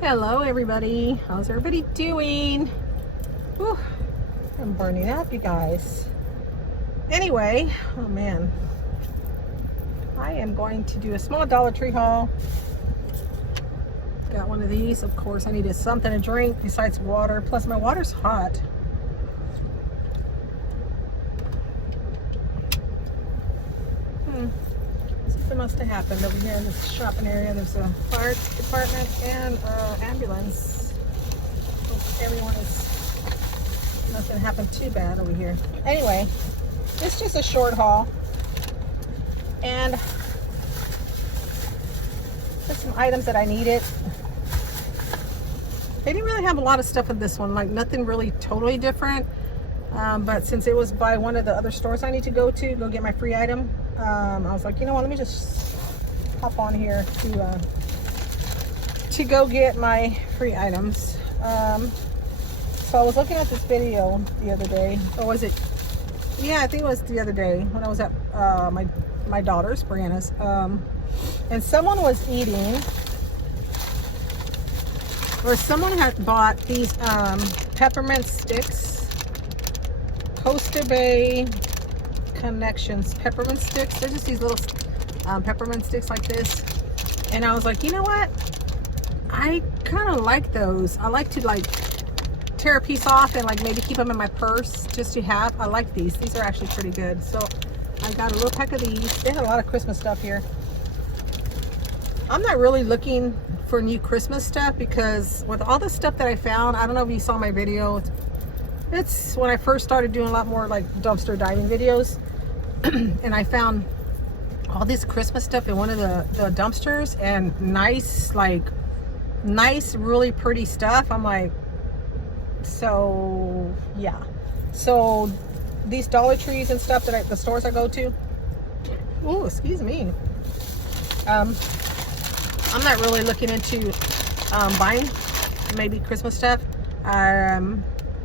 Hello everybody, how's everybody doing? Whew, I'm burning up, you guys. Anyway, oh man, I am going to do a small Dollar Tree haul. Got one of these. Of course I needed something to drink besides water, plus my water's hot. Something must have happened over here in this shopping area. There's a fire department and ambulance. Hope everyone is, nothing happened too bad over here. Anyway, it's just a short haul, and just some items that I needed. They didn't really have a lot of stuff in this one, like nothing really totally different. But since it was by one of the other stores I need to go get my free item, I was like, you know what, let me just hop on here to go get my free items. So I was looking at this video the other day, or was it? Yeah, I think it was the other day when I was at my daughter's, Brianna's, and someone was eating, or someone had bought these peppermint sticks. Costa Bay Connections peppermint sticks. They're just these little peppermint sticks like this, and I was like, you know what, I kind of like those. I like to like tear a piece off and like maybe keep them in my purse just to have. I like these are actually pretty good. So I got a little pack of these. They had a lot of Christmas stuff here. I'm not really looking for new Christmas stuff because with all the stuff that I found, I don't know if you saw my video, it's when I first started doing a lot more like dumpster diving videos, and I found all this Christmas stuff in one of the dumpsters, and nice, really pretty stuff. I'm like, so yeah. So these Dollar Trees and stuff that the stores I go to, oh, excuse me, I'm not really looking into buying maybe Christmas stuff.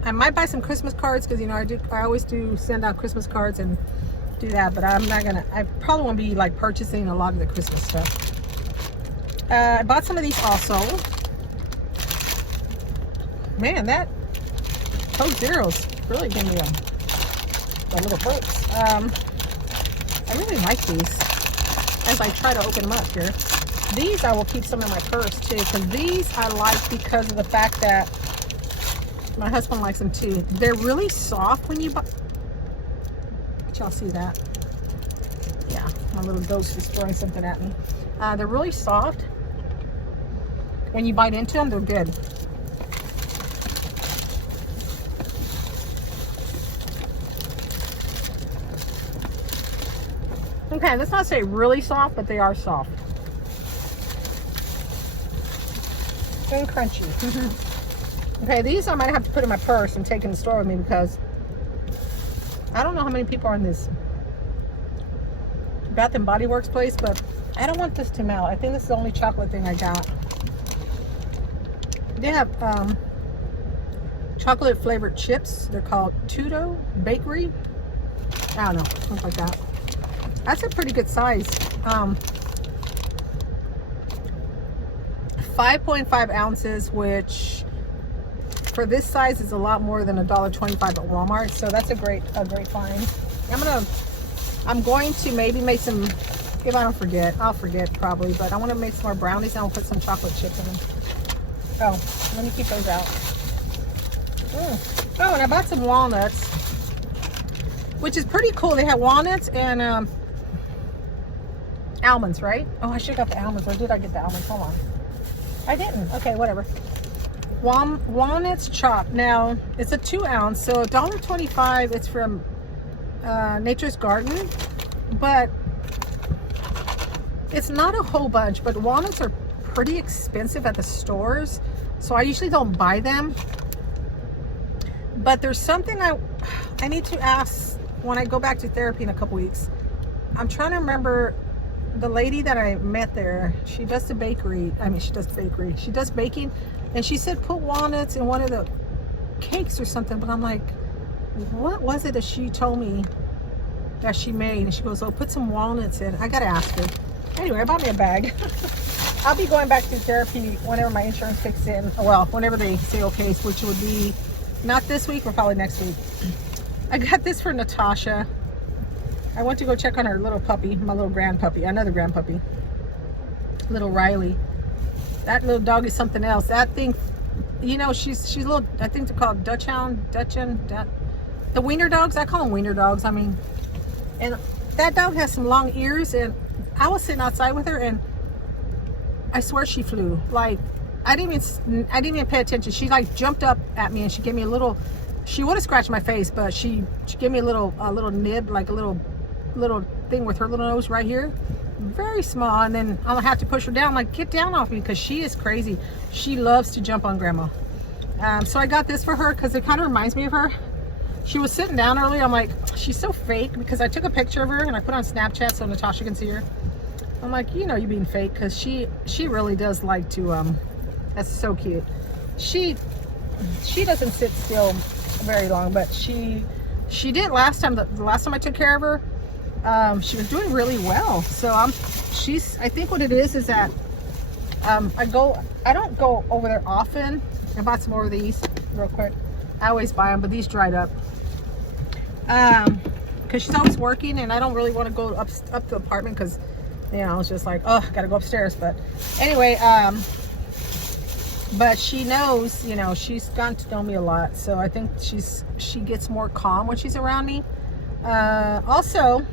I might buy some Christmas cards because, you know, I always do send out Christmas cards and do that, but I'm not gonna, I probably won't be like purchasing a lot of the Christmas stuff. I bought some of these also. Man, that Coke Zero's really giving me a little perks. I really like these as I try to open them up here. These I will keep some in my purse too, because these I like because of the fact that my husband likes them too. They're really soft when you buy. Y'all see that? Yeah, my little ghost is throwing something at me. They're really soft. When you bite into them, they're good. Okay, let's not say really soft, but they are soft. And crunchy. Okay, these I might have to put in my purse and take in the store with me because I don't know how many people are in this Bath and Body Works place, but I don't want this to melt. I think this is the only chocolate thing I got. They have chocolate flavored chips. They're called Tudo Bakery. I don't know, something like that. That's a pretty good size. 5.5 ounces, which for this size is a lot more than $1.25 at Walmart. So that's a great find. I'm going to maybe make some, if I don't forget, I'll forget probably, but I want to make some more brownies and I'll put some chocolate chips in them. Oh, let me keep those out. Oh, and I bought some walnuts, which is pretty cool. They have walnuts and almonds, right? Oh, I should have got the almonds. Or did I get the almonds? Hold on. I didn't. Okay, whatever. Walnuts chopped. Now, it's a 2 ounce, so $1.25. It's from Nature's Garden, but it's not a whole bunch. But walnuts are pretty expensive at the stores, so I usually don't buy them. But there's something I need to ask when I go back to therapy in a couple weeks. I'm trying to remember the lady that I met there. She does the bakery. She does baking, and she said put walnuts in one of the cakes or something. But I'm like, what was it that she told me that she made? And she goes, oh, put some walnuts in. I gotta ask her. Anyway, I bought me a bag. I'll be going back to therapy whenever my insurance kicks in. Well, whenever they say okay, which would be not this week or probably next week. I got this for Natasha. I went to go check on her little puppy, my little grand puppy, another grand puppy, little Riley. That little dog is something else. That thing, you know, she's little. I think they're called Dachshund, the wiener dogs. I call them wiener dogs. I mean, and that dog has some long ears. And I was sitting outside with her, and I swear she flew. Like I didn't even pay attention. She like jumped up at me and she gave me a little. She would have scratched my face, but she gave me a little nib, like a little thing with her little nose right here, very small. And then I'll have to push her down, like get down off me, because she is crazy. She loves to jump on grandma. So I got this for her because it kind of reminds me of her. She was sitting down early. I'm like, she's so fake, because I took a picture of her and I put on Snapchat so Natasha can see her. I'm like, you know, you being fake, because she really does like to that's so cute. She doesn't sit still very long, but she did last time. The last time I took care of her, she was doing really well. So I think what it is that I don't go over there often. I bought some more of these real quick. I always buy them, but these dried up because she's always working, and I don't really want to go up to the apartment, because you know, it's just like, oh, gotta go upstairs. But anyway, but she knows, you know, she's gotten to know me a lot, so I think she gets more calm when she's around me. Also,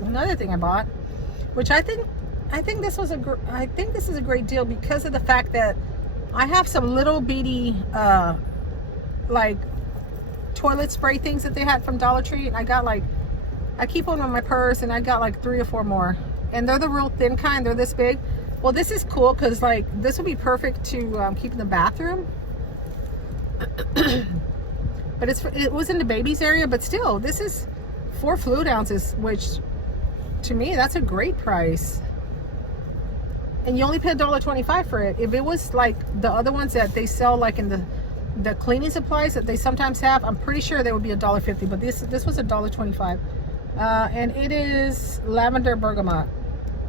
another thing I bought, which I think this is a great deal, because of the fact that I have some little bitty like toilet spray things that they had from Dollar Tree, and I got like, I keep one in my purse, and I got like 3 or 4 more, and they're the real thin kind. They're this big. Well, this is cool, because like this would be perfect to keep in the bathroom. But it was in the baby's area, but still, this is 4 fluid ounces, which to me, that's a great price. And you only pay $1.25 for it. If it was like the other ones that they sell like in the cleaning supplies that they sometimes have, I'm pretty sure they would be $1.50, but this was $1.25. And it is lavender bergamot.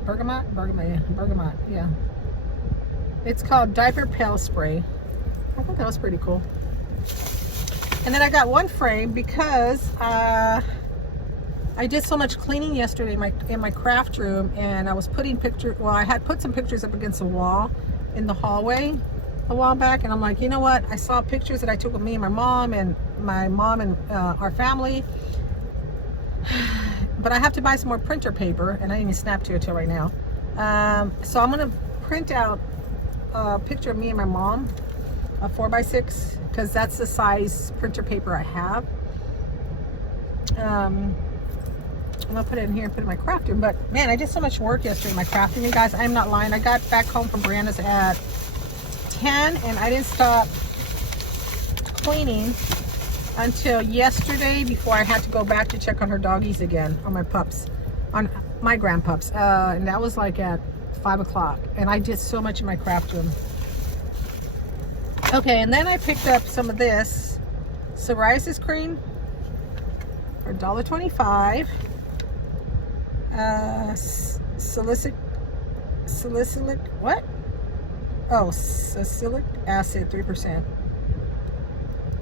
Bergamot, yeah. It's called Diaper Pale Spray. I thought that was pretty cool. And then I got one frame because I did so much cleaning yesterday in my craft room, and I was putting I had put some pictures up against the wall in the hallway a while back, and I'm like, you know what? I saw pictures that I took of me and my mom and our family. But I have to buy some more printer paper, and I didn't even snap to it till right now. So I'm gonna print out a picture of me and my mom, a 4x6, because that's the size printer paper I have. I'm gonna put it in here and put it in my craft room. But man, I did so much work yesterday in my craft room, you guys. I'm not lying. I got back home from Brianna's at 10, and I didn't stop cleaning until yesterday, before I had to go back to check on her doggies again, on my pups, on my grand pups, and that was like at 5 o'clock, and I did so much in my craft room. Okay, and then I picked up some of this psoriasis cream for $1.25. Salicylic what? Oh, salicylic acid, 3%.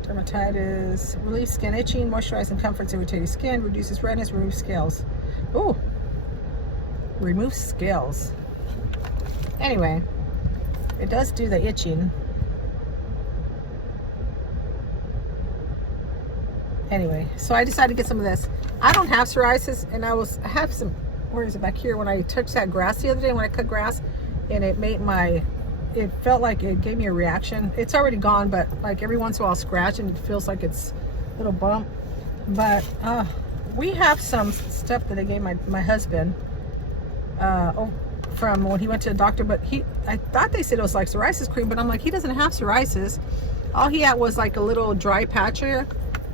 Dermatitis, relieves skin itching, moisturizes and comforts irritated skin, reduces redness, removes scales. Ooh, removes scales. Anyway, it does do the itching. Anyway, so I decided to get some of this. I don't have psoriasis, and I have some, where is it, back here, when I touched that grass the other day, when I cut grass, and it felt like it gave me a reaction. It's already gone, but like every once in a while I'll scratch and it feels like it's a little bump. But we have some stuff that I gave my husband from when he went to the doctor, but I thought they said it was like psoriasis cream, but I'm like, he doesn't have psoriasis. All he had was like a little dry patch here.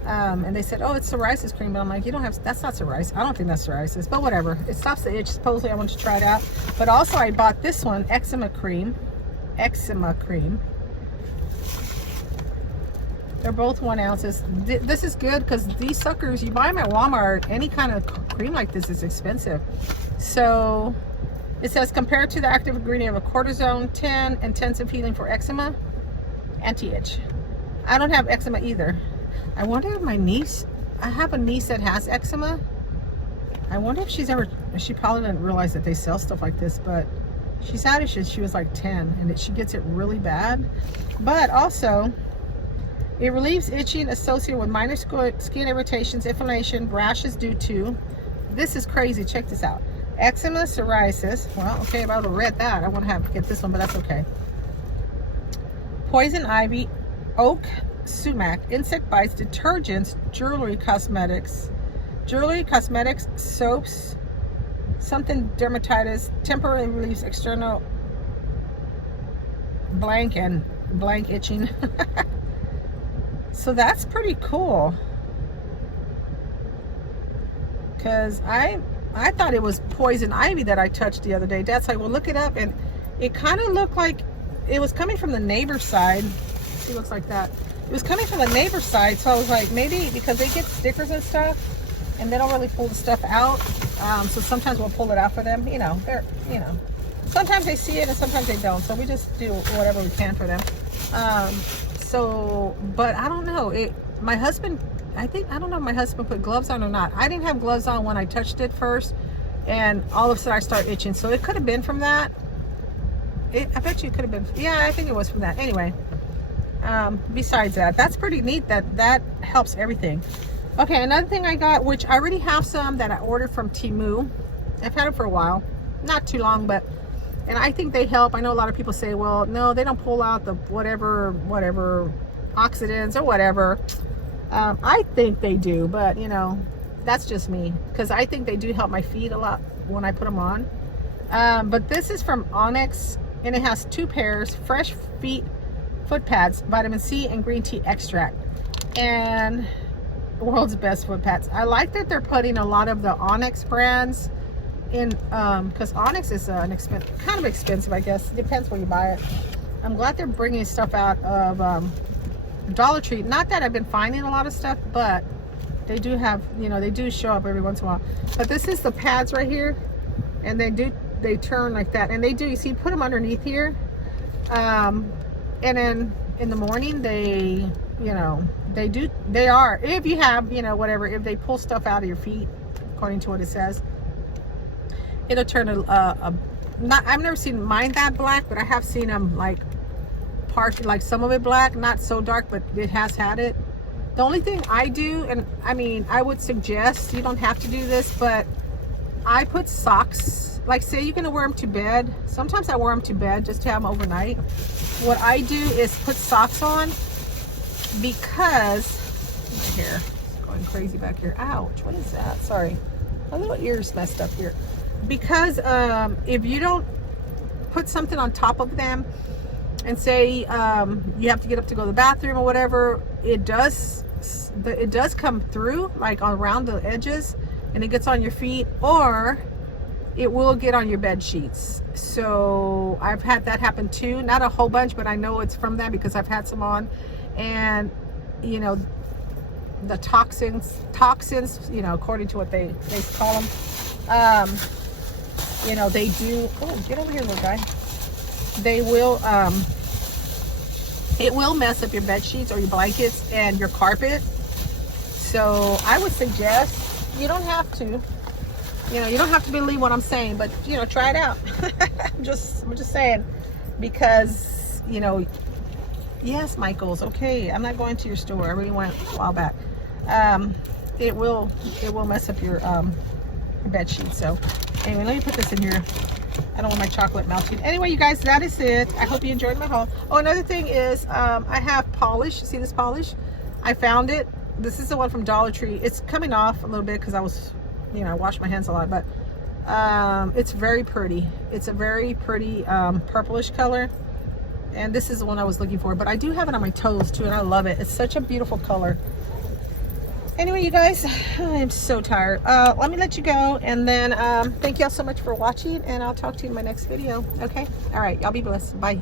And they said, oh, it's psoriasis cream, but I'm like, you don't have, that's not psoriasis. I don't think that's psoriasis, but whatever. It stops the itch. Supposedly I want to try it out. But also I bought this one, eczema cream. They're both 1 ounces. This is good, because these suckers, you buy them at Walmart, any kind of cream like this is expensive. So It says, compared to the active ingredient of a cortisone 10, intensive healing for eczema, anti-itch. I don't have eczema either. I wonder if my niece, I have a niece that has eczema. I wonder if she's ever, she probably didn't realize that they sell stuff like this, but she's had it since she was like 10, and she gets it really bad. But also, it relieves itching associated with minor skin irritations, inflammation, rashes due to, this is crazy, check this out, eczema, psoriasis. Well, okay, if I would have read that, I want to get this one, but that's okay. Poison ivy, oak, sumac, insect bites, detergents, jewelry, cosmetics, soaps, something dermatitis, temporarily relieves external blank and blank itching. So that's pretty cool, because I thought it was poison ivy that I touched the other day. Dad's like, well, look it up, and it kind of looked like it was coming from the neighbor's side. It looks like that. It was coming from the neighbor's side, so I was like, maybe because they get stickers and stuff, and they don't really pull the stuff out. So sometimes we'll pull it out for them. You know, they're, you know, sometimes they see it and sometimes they don't. So we just do whatever we can for them. So, but I don't know. My husband, I don't know if my husband put gloves on or not. I didn't have gloves on when I touched it first, and all of a sudden I started itching. So it could have been from that. I bet you it could have been. Yeah, I think it was from that. Anyway, besides that, that's pretty neat. That helps everything. Okay, another thing I got, which I already have some that I ordered from Temu. I've had it for a while, not too long, but, and I think they help. I know a lot of people say, well, no, they don't pull out the whatever oxidants or whatever. I think they do, but you know, that's just me, because I think they do help my feet a lot when I put them on. But this is from Onyx, and it has 2 pairs, fresh foot pads, vitamin C and green tea extract, and world's best foot pads. I like that they're putting a lot of the Onyx brands in, because Onyx is kind of expensive, I guess. It depends where you buy it. I'm glad they're bringing stuff out of Dollar Tree. Not that I've been finding a lot of stuff, but they do have, you know, they do show up every once in a while. But this is the pads right here, and they turn like that, and they do, you see, put them underneath here, and then in the morning they, you know, they are, if you have, you know, whatever, if they pull stuff out of your feet, according to what it says, it'll turn not, I've never seen mine that black, but I have seen them like partially, like some of it black, not so dark, but it has had it. The only thing I do, and I mean, I would suggest, you don't have to do this, but I put socks, like say you're gonna wear them to bed. Sometimes I wear them to bed just to have them overnight. What I do is put socks on, because my hair is going crazy back here. Ouch, what is that? Sorry, my little ear's messed up here. Because if you don't put something on top of them, and say you have to get up to go to the bathroom or whatever, it does come through, like around the edges, and it gets on your feet, or it will get on your bed sheets. So I've had that happen too. Not a whole bunch, but I know it's from that because I've had some on. And you know, the toxins, you know, according to what they call them, you know, they do, oh, get over here, little guy. They will, it will mess up your bed sheets or your blankets and your carpet. So I would suggest, you don't have to, you know, you don't have to believe what I'm saying, but you know, try it out. I'm just saying, because you know, yes, Michael's okay, I'm not going to your store. I already went a while back. It will mess up your bed sheet. So anyway, let me put this in here. I don't want my chocolate melting. Anyway, you guys, that is it. I hope you enjoyed my haul. Oh, another thing is, I have polish. See this polish? I found it. This is the one from Dollar Tree. It's coming off a little bit because I was, you know, I wash my hands a lot, but it's very pretty. It's a very pretty purplish color, and this is the one I was looking for. But I do have it on my toes too, and I love it. It's such a beautiful color. Anyway, you guys, I'm so tired. Let me let you go, and then thank y'all so much for watching, and I'll talk to you in my next video. Okay? All right, y'all be blessed. Bye.